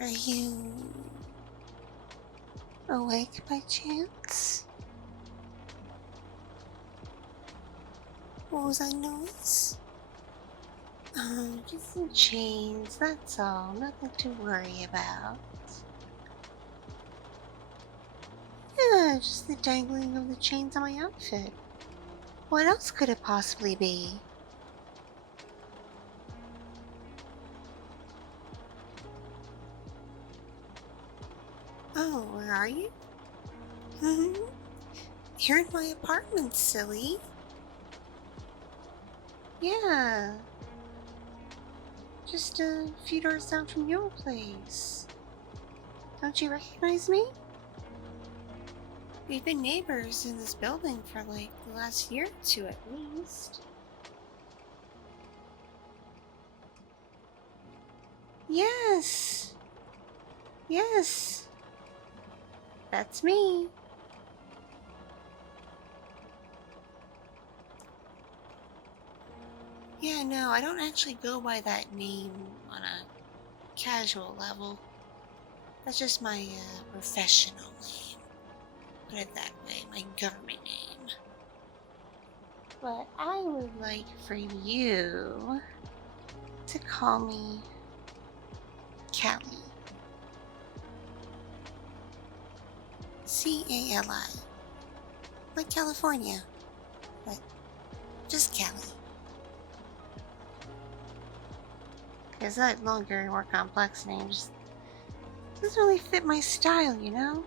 Are you awake by chance? What was that noise? Oh, just some chains, that's all. Nothing to worry about. Yeah, just the dangling of the chains on my outfit. What else could it possibly be? Oh, where are you? You're in my apartment, silly. Yeah, just a few doors down from your place. Don't you recognize me? We've been neighbors in this building for like the last year or two at least. Yes, yes, that's me. Yeah, no, I don't actually go by that name on a casual level. That's just my professional name. Put it that way, my government name. But I would like for you to call me Callie. Cali. Like California, but just Callie. Because that longer, more complex name just doesn't really fit my style, you know?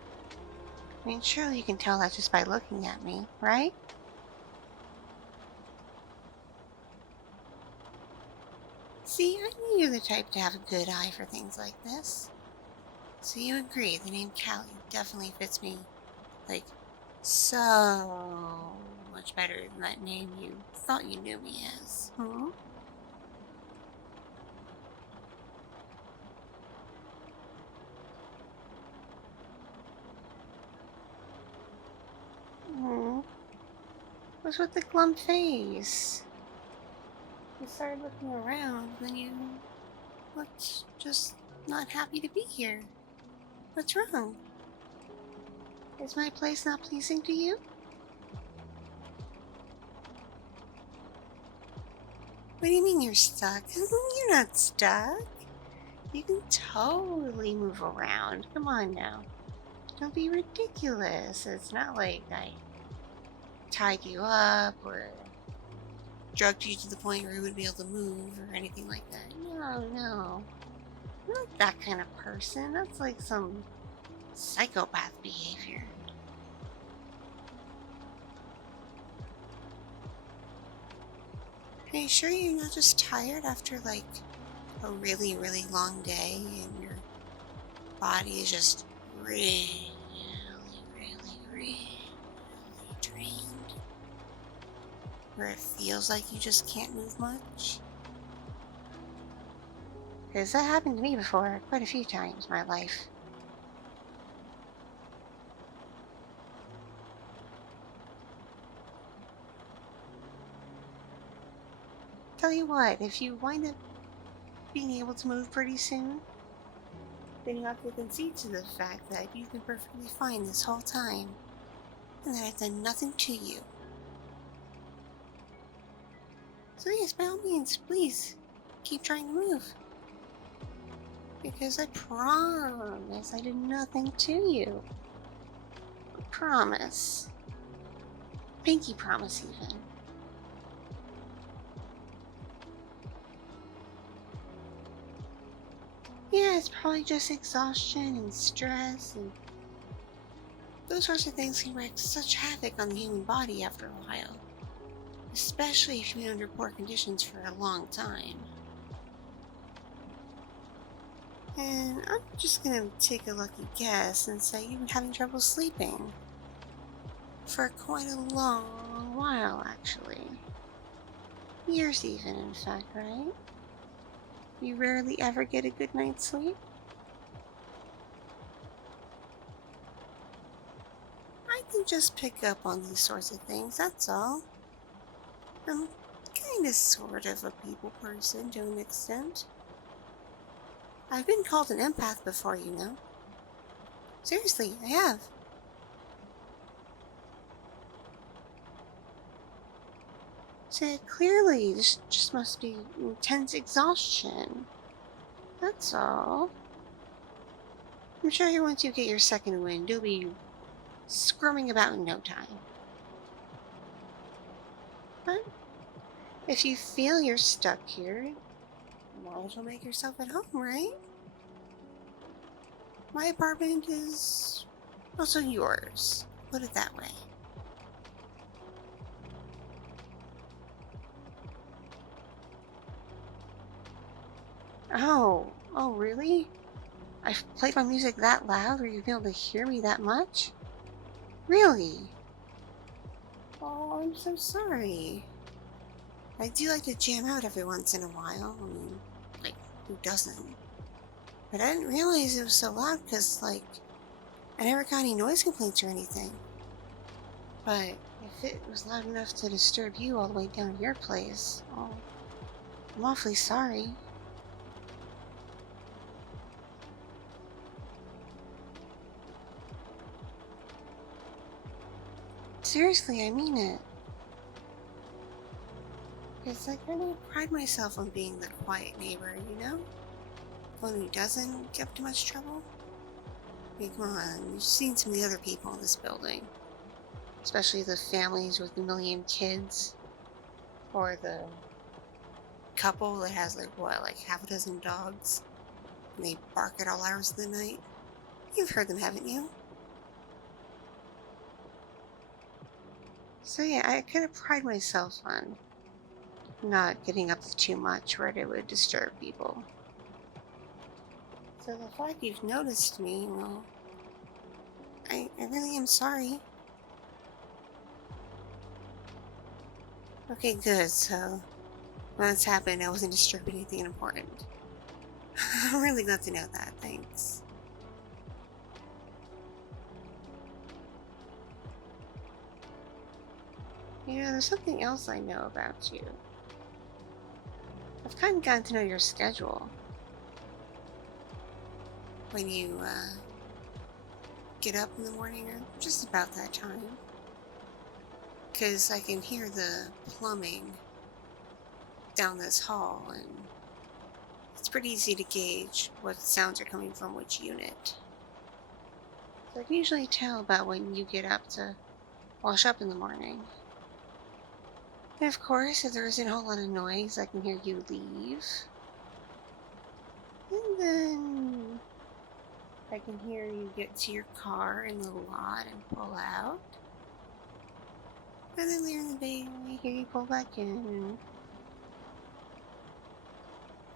I mean, surely you can tell that just by looking at me, right? See, I knew you're the type to have a good eye for things like this. So you agree the name Callie definitely fits me, like, so much better than that name you thought you knew me as. Hmm? Hmm? What's with the glum face? You started looking around, then you looked just not happy to be here. What's wrong? Is my place not pleasing to you? What do you mean you're stuck? You're not stuck. You can totally move around. Come on now. Don't be ridiculous. It's not like I tied you up or drugged you to the point where you wouldn't be able to move or anything like that. No, no. I'm not that kind of person. That's like some psychopath behavior. Are you sure you're not just tired after like a really, really long day and your body is just really, really drained? Where it feels like you just can't move much? Because that happened to me before quite a few times in my life. Tell you what, if you wind up being able to move pretty soon, then you have to concede to the fact that you've been perfectly fine this whole time, and that I've done nothing to you. So yes, by all means, please, keep trying to move. Because I promise I did nothing to you. I promise. Pinky promise, even. Yeah, it's probably just exhaustion and stress, and those sorts of things can wreak such havoc on the human body after a while. Especially if you've been under poor conditions for a long time. And I'm just gonna take a lucky guess and say you've been having trouble sleeping. For quite a long while, actually. Years even, in fact, right? You rarely ever get a good night's sleep? I can just pick up on these sorts of things, that's all. I'm kinda sort of a people person to an extent. I've been called an empath before, you know. Seriously, I have. So clearly, this just must be intense exhaustion. That's all. I'm sure once you get your second wind, you'll be squirming about in no time. But if you feel you're stuck here, you might as well make yourself at home, right? My apartment is also yours. Put it that way. Oh, really? I've played my music that loud where you've been able to hear me that much? Really? Oh, I'm so sorry. I do like to jam out every once in a while. I mean, like, who doesn't? But I didn't realize it was so loud because, like, I never got any noise complaints or anything. But if it was loud enough to disturb you all the way down to your place, oh, I'm awfully sorry. Seriously, I mean it. Because I kind of pride myself on being the quiet neighbor, you know? One who doesn't get up to much trouble. I mean, come on, you've seen some of the other people in this building. Especially the families with a million kids. Or the couple that has like half a dozen dogs. And they bark at all hours of the night. You've heard them, haven't you? So yeah, I kind of pride myself on not getting up too much where it would disturb people. So the fact you've noticed me, well, I really am sorry. Okay, good. So when that's happened, I wasn't disturbing anything important. I'm really glad to know that. Thanks. You know, there's something else I know about you. I've kind of gotten to know your schedule. When you get up in the morning or just about that time. Because I can hear the plumbing down this hall, and it's pretty easy to gauge what sounds are coming from which unit. So I can usually tell about when you get up to wash up in the morning. And of course, if there isn't a whole lot of noise, I can hear you leave. And then I can hear you get to your car in the lot and pull out. And then later in the day, I hear you pull back in and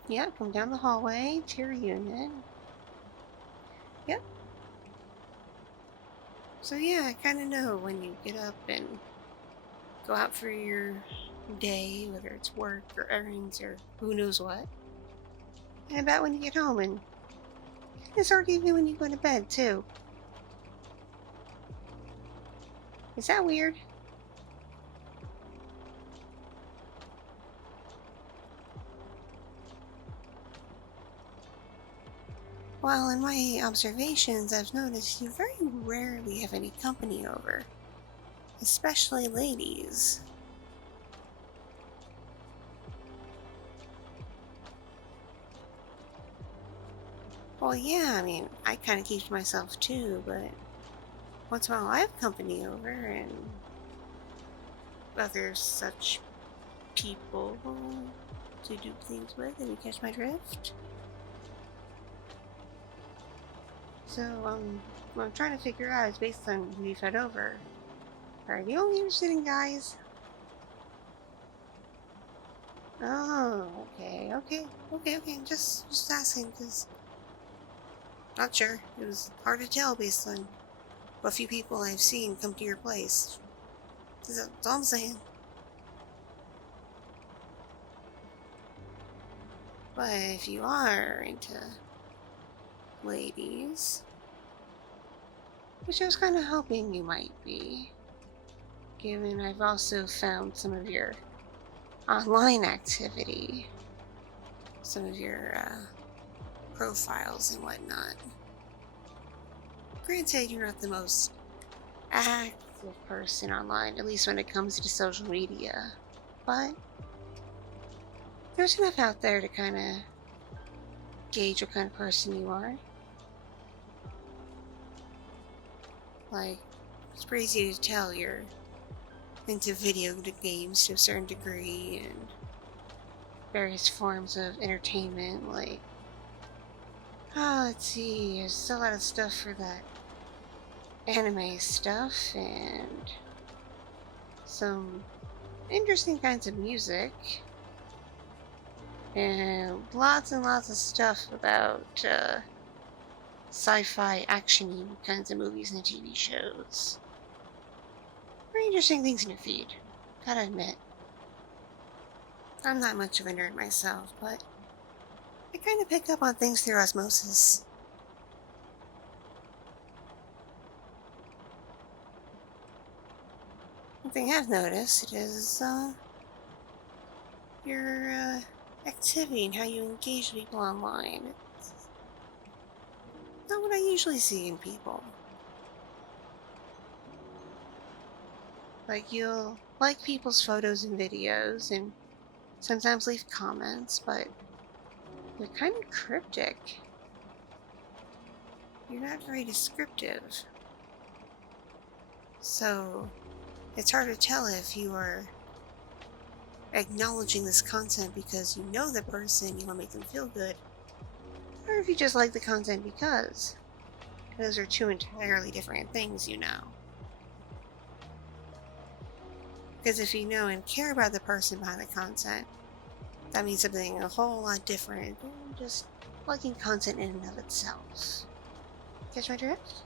yeah, come down the hallway to your unit. Yep. So yeah, I kind of know when you get up and go out for your day, whether it's work or errands or who knows what. And about when you get home, and it's already even when you go to bed too. Is that weird? Well, in my observations, I've noticed you very rarely have any company over, especially ladies. Well, yeah, I mean, I kind of keep to myself too, but once in a while I have company over and other such people to do things with, and you catch my drift? So, what I'm trying to figure out is based on who you've had over. Are you only interested in guys? Oh, okay. Just asking, because not sure. It was hard to tell based on what few people I've seen come to your place. That's all I'm saying. But if you are into ladies, which I was kind of hoping you might be, given I've also found some of your online activity, some of your profiles and whatnot. Granted, you're not the most active person online, at least when it comes to social media, but there's enough out there to kind of gauge what kind of person you are. Like, it's pretty easy to tell you're into video games to a certain degree and various forms of entertainment. Like, let's see, there's still a lot of stuff for that anime stuff and some interesting kinds of music and lots of stuff about sci-fi action-y kinds of movies and TV shows. Very interesting things in your feed, gotta admit. I'm not much of a nerd myself, but I kind of pick up on things through osmosis. One thing I've noticed is your activity and how you engage people online. It's not what I usually see in people. Like, you'll like people's photos and videos and sometimes leave comments, but you're kind of cryptic. You're not very descriptive. So it's hard to tell if you are acknowledging this content because you know the person, you want to make them feel good, or if you just like the content because those are two entirely different things, you know. Because if you know and care about the person behind the content, that means something a whole lot different than just liking content in and of itself. Catch my drift?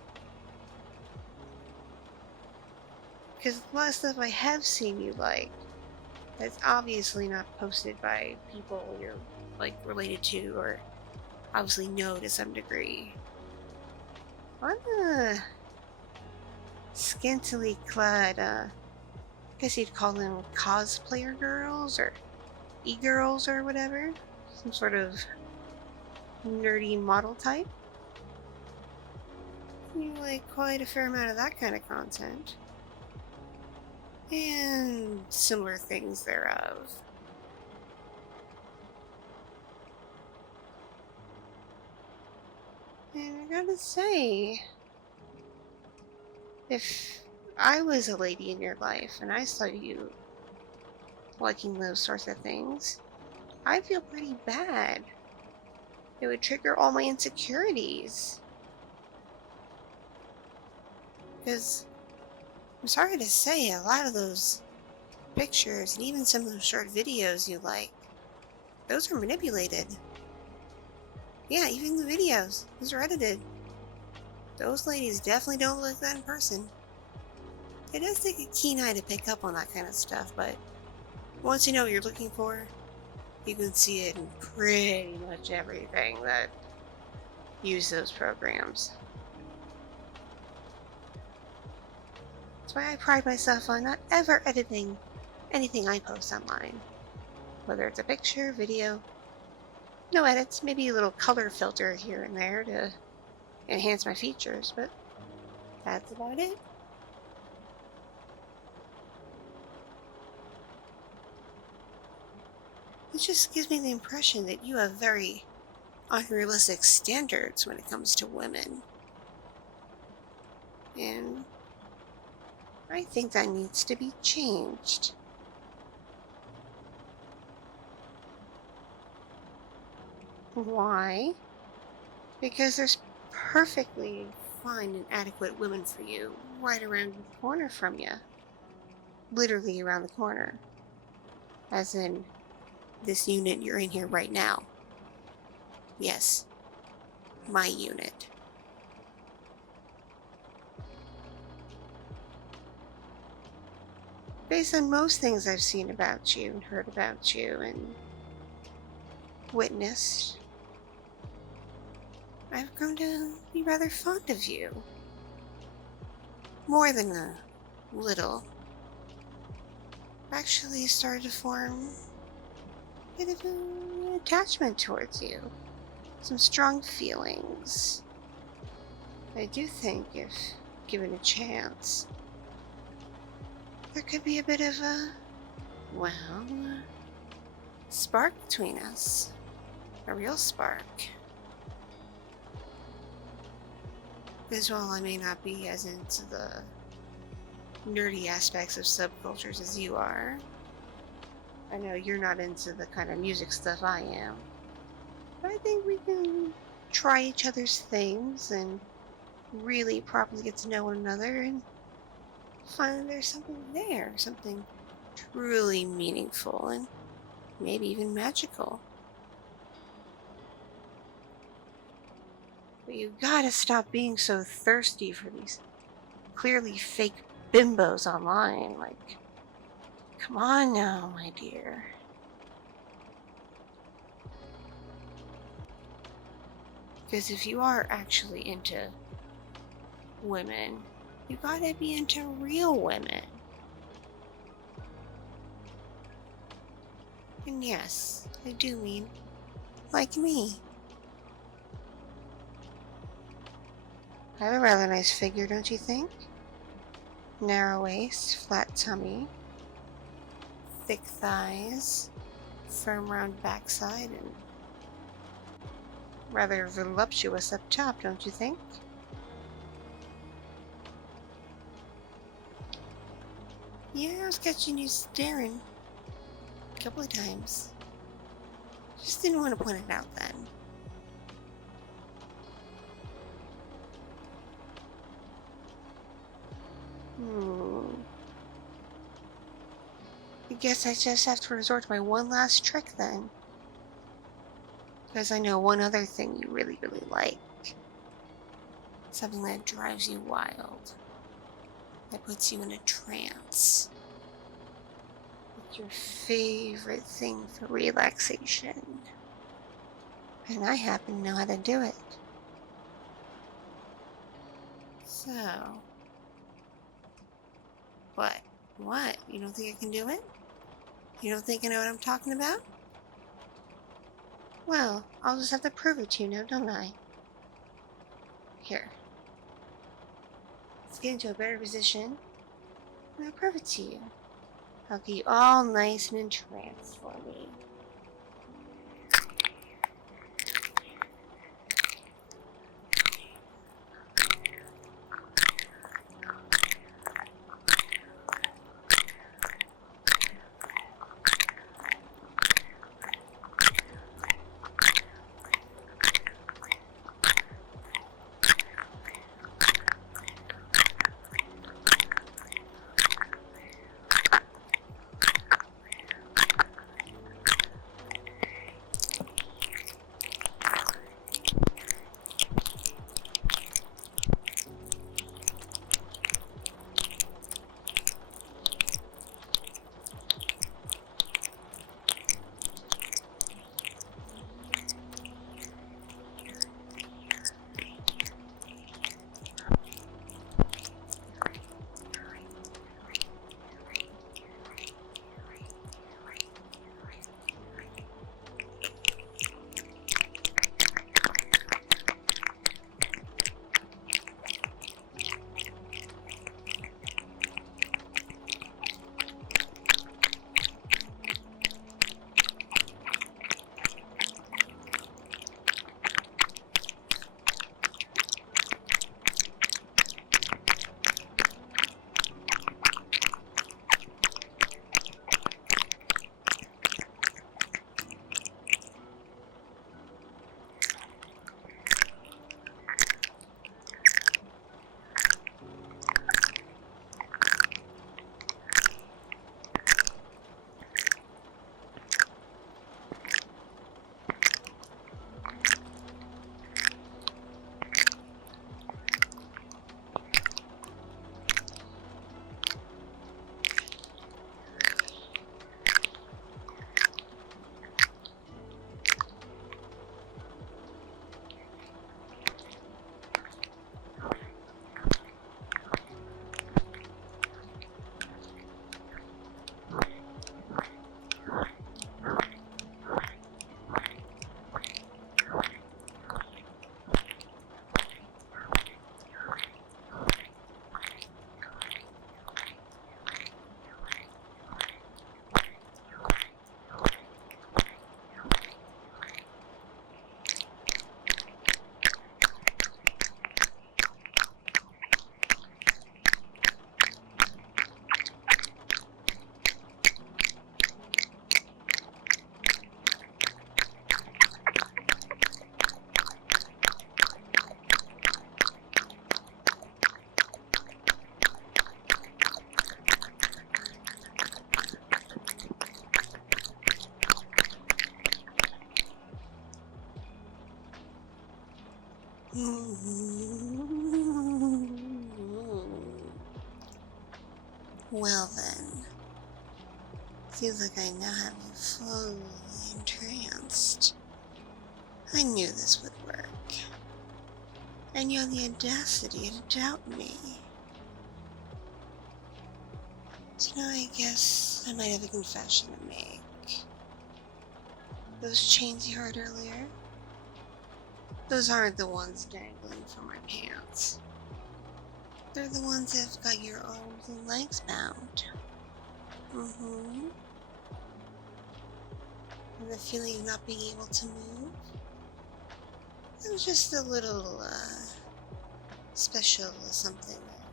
Because a lot of stuff I have seen you like, that's obviously not posted by people you're, like, related to or obviously know to some degree. On the scantily clad, I guess you'd call them cosplayer girls or e-girls or whatever. Some sort of nerdy model type. You like quite a fair amount of that kind of content. And similar things thereof. And I gotta say, if I was a lady in your life and I saw you liking those sorts of things, I'd feel pretty bad. It would trigger all my insecurities. Because, I'm sorry to say, a lot of those pictures and even some of those short videos you like, those are manipulated. Yeah, even the videos, those are edited. Those ladies definitely don't look that in person. It does take a keen eye to pick up on that kind of stuff, but once you know what you're looking for, you can see it in pretty much everything that use those programs. That's why I pride myself on not ever editing anything I post online. Whether it's a picture, video, no edits, maybe a little color filter here and there to enhance my features, but that's about it. It just gives me the impression that you have very unrealistic standards when it comes to women. And I think that needs to be changed. Why? Because there's perfectly fine and adequate women for you right around the corner from you. Literally around the corner. As in, this unit you're in here right now. Yes, my unit. Based on most things I've seen about you and heard about you and witnessed, I've grown to be rather fond of you. More than a little. I've actually started to form a bit of an attachment towards you. some strong feelings. I do think if given a chance, there could be a bit of a, well, spark between us. A real spark. Because while I may not be as into the nerdy aspects of subcultures as you are, I know you're not into the kind of music stuff I am. But I think we can try each other's things and really properly get to know one another and find there's something there, something truly meaningful and maybe even magical. But you gotta stop being so thirsty for these clearly fake bimbos online. Like, come on now, my dear. Because if you are actually into women, you gotta be into real women. And yes, I do mean like me. I have a rather nice figure, don't you think? Narrow waist, flat tummy, thick thighs, firm round backside, and rather voluptuous up top, don't you think? Yeah, I was catching you staring a couple of times. Just didn't want to point it out then. I guess I just have to resort to my one last trick then. Because I know one other thing you really, really like. Something that drives you wild. That puts you in a trance. It's your favorite thing for relaxation. And I happen to know how to do it. So... What? What? You don't think I can do it? You don't think I know what I'm talking about? Well, I'll just have to prove it to you now, don't I? Here. Let's get into a better position. And I'll prove it to you. I'll get you all nice and entranced for me. Well then, seems like I now have you fully entranced. I knew this would work. And you had the audacity to doubt me. So now I guess I might have a confession to make. Those chains you heard earlier? Those aren't the ones dangling from my pants. They're the ones that've got your arms and legs bound. And the feeling of not being able to move? It was just a little, special something that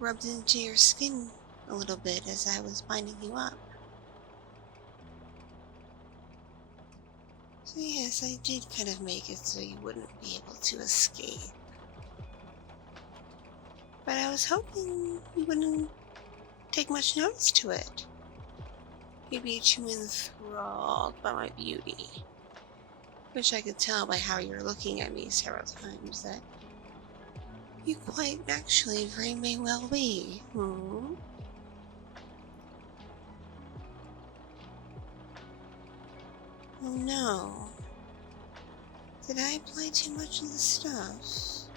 rubbed into your skin a little bit as I was binding you up. So yes, I did kind of make it so you wouldn't be able to escape. But I was hoping you wouldn't take much notice to it. You'd be too enthralled by my beauty. Which I could tell by how you're looking at me several times that you quite actually very may well be. Oh no. Did I apply too much of the stuff?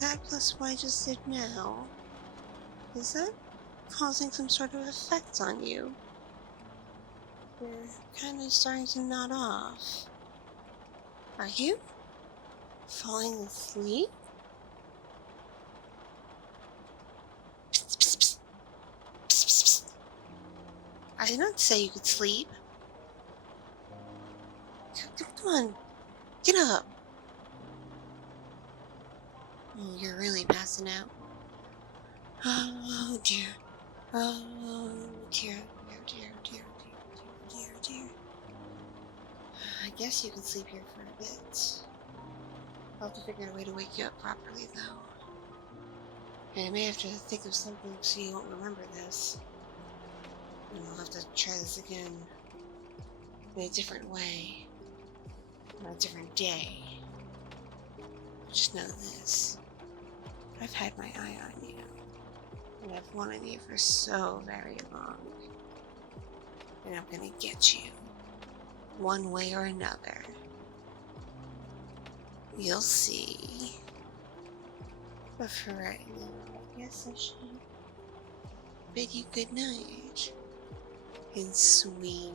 That plus what I just did now, is that causing some sort of effect on you? You're kind of starting to nod off. Are you? Falling asleep? Psst, psst, psst. Psst, psst, psst. I did not say you could sleep. Come on, get up. Oh, you're really passing out. Oh dear. Oh dear, dear. I guess you can sleep here for a bit. I'll have to figure out a way to wake you up properly, though. And I may have to think of something so you won't remember this. And I'll have to try this again in a different way, on a different day. Just know this. I've had my eye on you. And I've wanted you for so very long. And I'm gonna get you. One way or another. You'll see. But for right now, I guess I should bid you good night. And sweet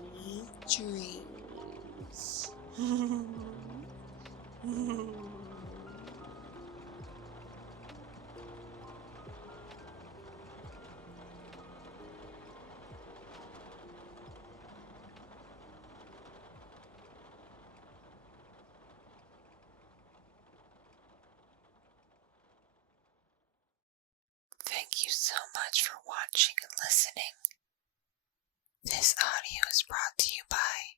dreams. Thank you so much for watching and listening. This audio is brought to you by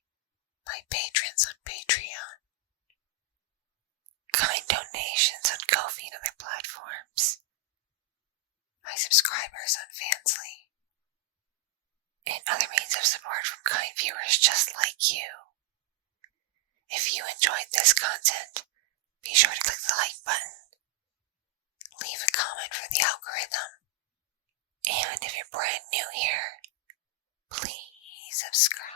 my patrons on Patreon, kind donations on Ko-fi and other platforms, my subscribers on Fansly, and other means of support from kind viewers just like you. If you enjoyed this content, be sure to click the like button, leave a comment for the algorithm, and if you're brand new here, please subscribe.